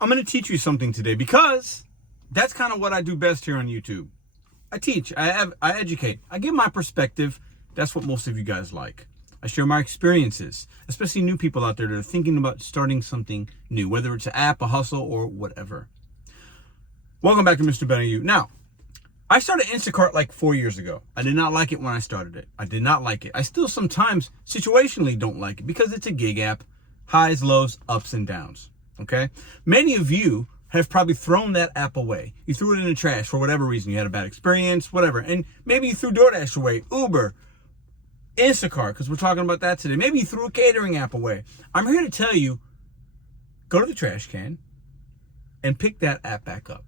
I'm going to teach you something today because that's kind of what I do best here on YouTube. I teach, I educate, I give my perspective. That's what most of you guys like. I share my experiences, especially new people out there that are thinking about starting something new, whether it's an app, a hustle, or whatever. Welcome back to Mr.BetonYou. Now, I started Instacart like 4 years ago. I did not like it when I started it. I did not like it. I still sometimes situationally don't like it because it's a gig app. Highs, lows, ups, and downs. Okay? Many of you have probably thrown that app away. You threw it in the trash for whatever reason. You had a bad experience, whatever. And maybe you threw DoorDash away, Uber, Instacart, because we're talking about that today. Maybe you threw a catering app away. I'm here to tell you, go to the trash can and pick that app back up.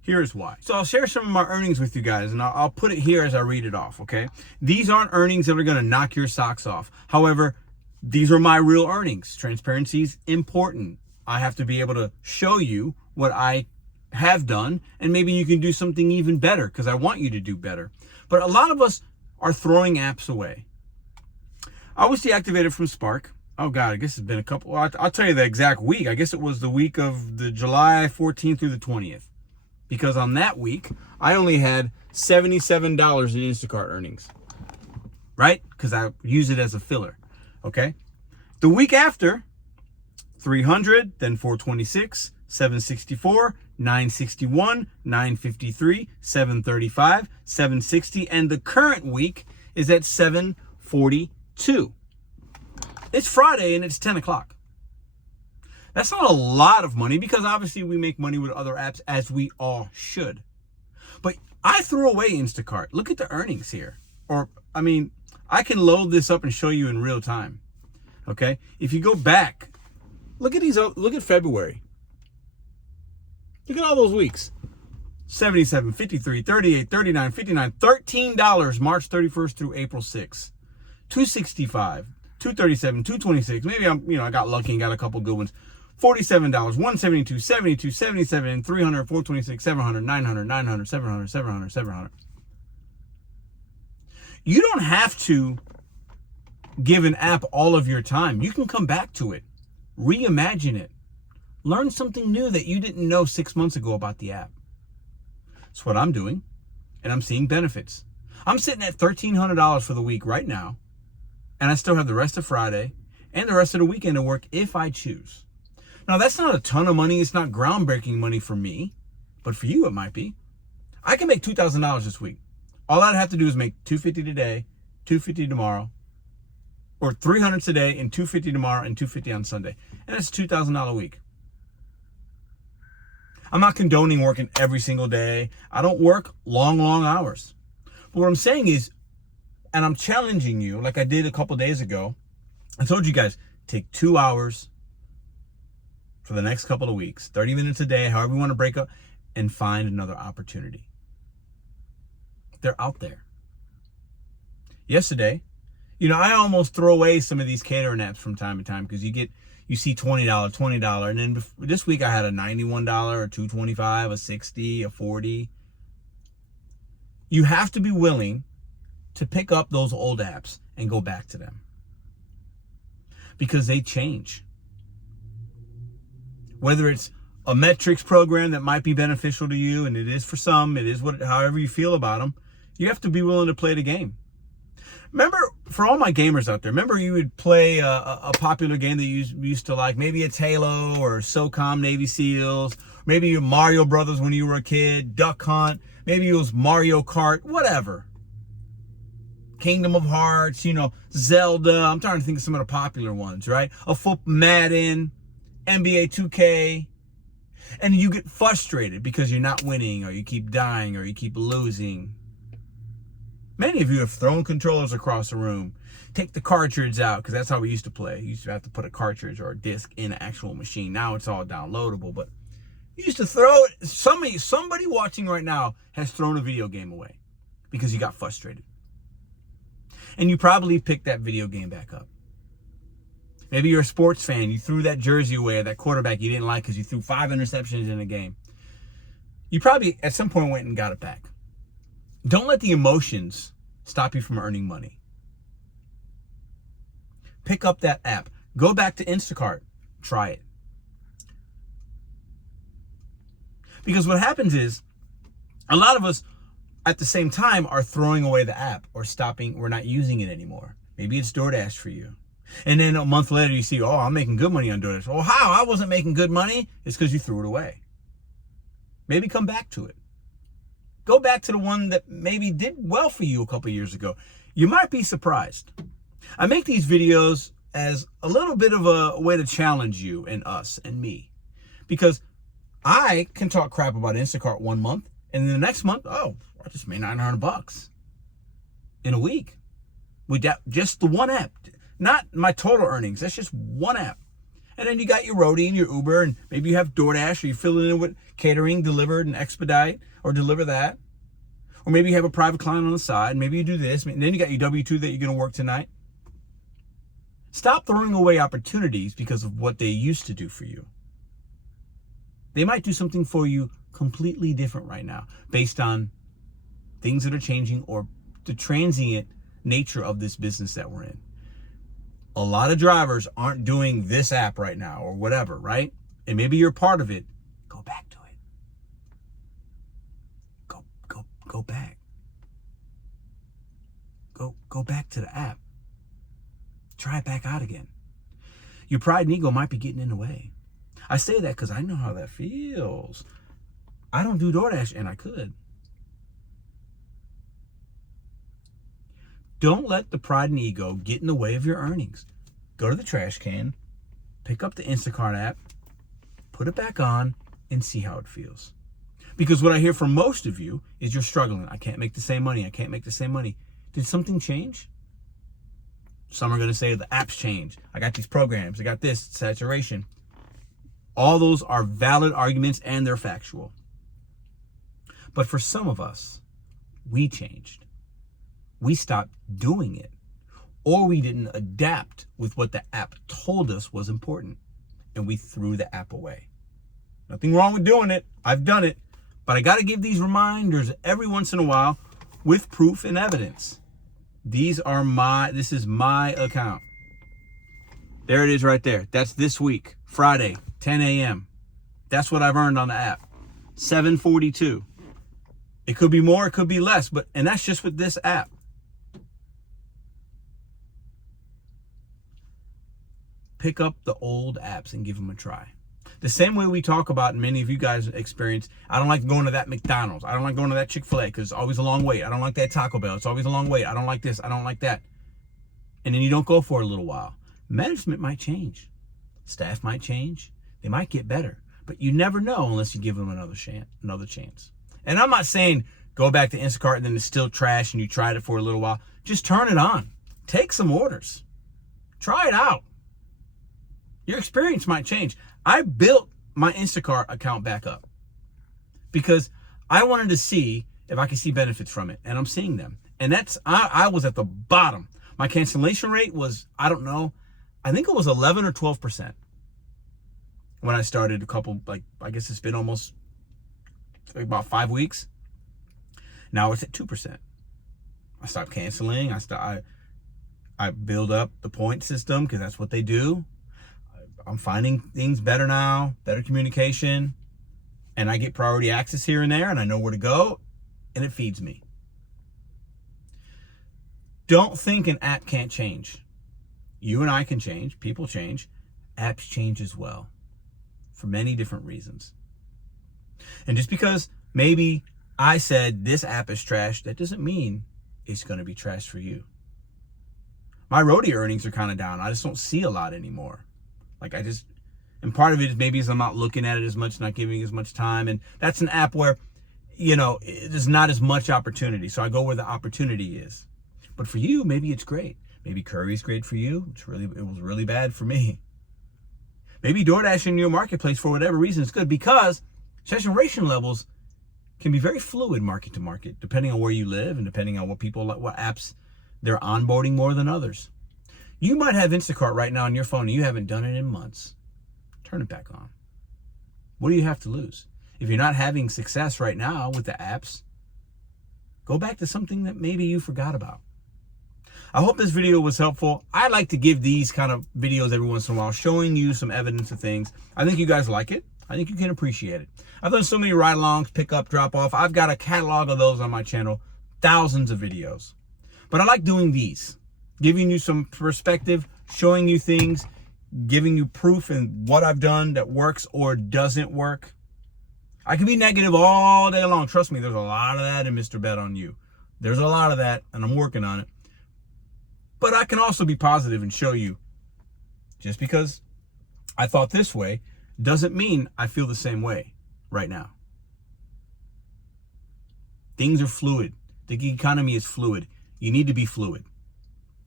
Here's why. So I'll share some of my earnings with you guys, and I'll put it here as I read it off, okay? These aren't earnings that are going to knock your socks off. However, these are my real earnings. Transparency is important. I have to be able to show you what I have done, and maybe you can do something even better because I want you to do better. But a lot of us are throwing apps away. I was deactivated from Spark. Oh God, I guess it's been a couple. I'll tell you the exact week. I guess it was the week of the July 14th through the 20th. Because on that week, I only had $77 in Instacart earnings. Right? Because I use it as a filler. Okay? The week after, 300, then 426, 764, 961, 953, 735, 760, and the current week is at 742. It's Friday and it's 10 o'clock. That's not a lot of money because obviously we make money with other apps, as we all should. But I threw away Instacart. Look at the earnings here. I can load this up and show you in real time. Okay? If you go back, look at these. Look at February. Look at all those weeks. 77, 53, 38, 39, 59, $13 March 31st through April 6th. 265, 237, 226. Maybe I got lucky and got a couple good ones. $47, 172, 72, 77, 300, 426, 700, 900, 900, 700, 700, 700. You don't have to give an app all of your time. You can come back to it, reimagine it, learn something new that you didn't know 6 months ago about the app. That's what I'm doing, and I'm seeing benefits. I'm sitting at $1,300 for the week right now, and I still have the rest of Friday and the rest of the weekend to work if I choose. Now, that's not a ton of money. It's not groundbreaking money for me, but for you, it might be. I can make $2,000 this week. All I'd have to do is make $250 today, $250 tomorrow, or $300 today and $250 tomorrow and $250 on Sunday. And that's a $2,000 a week. I'm not condoning working every single day. I don't work long hours. But what I'm saying is, and I'm challenging you like I did a couple days ago. I told you guys, take 2 hours for the next couple of weeks, 30 minutes a day, however you want to break up, and find another opportunity. They're out there. Yesterday, I almost throw away some of these catering apps from time to time because you see $20, and then this week I had a $91, a $225, a $60, a $40. You have to be willing to pick up those old apps and go back to them because they change. Whether it's a metrics program that might be beneficial to you, and it is for some, it is however you feel about them, you have to be willing to play the game. Remember, for all my gamers out there, remember you would play a popular game that you used to like. Maybe it's Halo or SOCOM Navy SEALs. Maybe you Mario Brothers when you were a kid, Duck Hunt. Maybe it was Mario Kart, whatever. Kingdom of Hearts, Zelda. I'm trying to think of some of the popular ones, right? Madden, NBA 2K. And you get frustrated because you're not winning, or you keep dying, or you keep losing. Many of you have thrown controllers across the room. Take the cartridge out, because that's how we used to play. You used to have to put a cartridge or a disc in an actual machine. Now it's all downloadable, but you used to throw it. Somebody watching right now has thrown a video game away because you got frustrated. And you probably picked that video game back up. Maybe you're a sports fan. You threw that jersey away, or that quarterback you didn't like because you threw 5 interceptions in a game. You probably at some point went and got it back. Don't let the emotions stop you from earning money. Pick up that app. Go back to Instacart. Try it. Because what happens is a lot of us at the same time are throwing away the app or stopping. We're not using it anymore. Maybe it's DoorDash for you. And then a month later you see, oh, I'm making good money on DoorDash. Oh, how? I wasn't making good money. It's because you threw it away. Maybe come back to it. Go back to the one that maybe did well for you a couple years ago. You might be surprised. I make these videos as a little bit of a way to challenge you and us and me. Because I can talk crap about Instacart one month, and then the next month, oh, I just made $900 in a week with that, just the one app. Not my total earnings. That's just one app. And then you got your Roadie and your Uber, and maybe you have DoorDash, or you fill it in with catering, delivered, and expedite, or deliver that. Or maybe you have a private client on the side. Maybe you do this. And then you got your W-2 that you're going to work tonight. Stop throwing away opportunities because of what they used to do for you. They might do something for you completely different right now based on things that are changing or the transient nature of this business that we're in. A lot of drivers aren't doing this app right now or whatever, right? And maybe you're part of it. Go back to it. Go back. Go back to the app. Try it back out again. Your pride and ego might be getting in the way. I say that because I know how that feels. I don't do DoorDash, and I could. Don't let the pride and ego get in the way of your earnings. Go to the trash can, pick up the Instacart app, put it back on, and see how it feels. Because what I hear from most of you is you're struggling. I can't make the same money. I can't make the same money. Did something change? Some are going to say the apps change. I got these programs. I got this saturation. All those are valid arguments and they're factual. But for some of us, we changed. We stopped doing it. Or we didn't adapt with what the app told us was important. And we threw the app away. Nothing wrong with doing it. I've done it. But I got to give these reminders every once in a while with proof and evidence. This is my account. There it is right there. That's this week, Friday, 10 a.m. That's what I've earned on the app. $7.42. It could be more, it could be less, and that's just with this app. Pick up the old apps and give them a try. The same way we talk about, and many of you guys experience, I don't like going to that McDonald's. I don't like going to that Chick-fil-A because it's always a long wait. I don't like that Taco Bell. It's always a long wait. I don't like this. I don't like that. And then you don't go for a little while. Management might change. Staff might change. They might get better. But you never know unless you give them another chance. And I'm not saying go back to Instacart and then it's still trash and you tried it for a little while. Just turn it on. Take some orders. Try it out. Your experience might change. I built my Instacart account back up because I wanted to see if I could see benefits from it. And I'm seeing them. And I was at the bottom. My cancellation rate was, I don't know, I think it was 11 or 12% when I started I guess it's been almost about 5 weeks. Now it's at 2%. I stopped canceling. I build up the point system because that's what they do. I'm finding things better now, better communication, and I get priority access here and there, and I know where to go, and it feeds me. Don't think an app can't change. You and I can change. People change. Apps change as well for many different reasons. And just because maybe I said this app is trash, that doesn't mean it's going to be trash for you. My Roadie earnings are kind of down. I just don't see a lot anymore. And part of it is maybe I'm not looking at it as much, not giving as much time. And that's an app where, there's not as much opportunity. So I go where the opportunity is. But for you, maybe it's great. Maybe Curry's great for you. It was really bad for me. Maybe DoorDash in your marketplace for whatever reason is good because saturation levels can be very fluid market to market, depending on where you live and depending on what apps they're onboarding more than others. You might have Instacart right now on your phone and you haven't done it in months. Turn it back on. What do you have to lose? If you're not having success right now with the apps, go back to something that maybe you forgot about. I hope this video was helpful. I like to give these kind of videos every once in a while, showing you some evidence of things. I think you guys like it. I think you can appreciate it. I've done so many ride-alongs, pick up, drop off. I've got a catalog of those on my channel, thousands of videos. But I like doing these, giving you some perspective, showing you things, giving you proof in what I've done that works or doesn't work. I can be negative all day long. Trust me, there's a lot of that in Mr.BetonYou. There's a lot of that, and I'm working on it. But I can also be positive and show you, just because I thought this way doesn't mean I feel the same way right now. Things are fluid. The economy is fluid. You need to be fluid.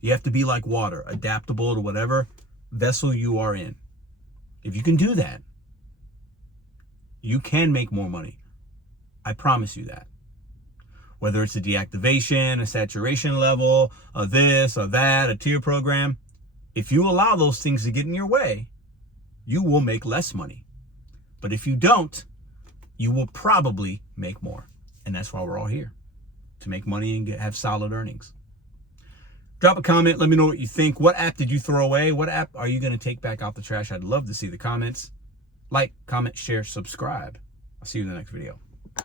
You have to be like water, adaptable to whatever vessel you are in. If you can do that, you can make more money. I promise you that. Whether it's a deactivation, a saturation level, a this, or that, a tier program, if you allow those things to get in your way, you will make less money. But if you don't, you will probably make more. And that's why we're all here, to make money and have solid earnings. Drop a comment. Let me know what you think. What app did you throw away? What app are you going to take back out the trash? I'd love to see the comments. Like, comment, share, subscribe. I'll see you in the next video.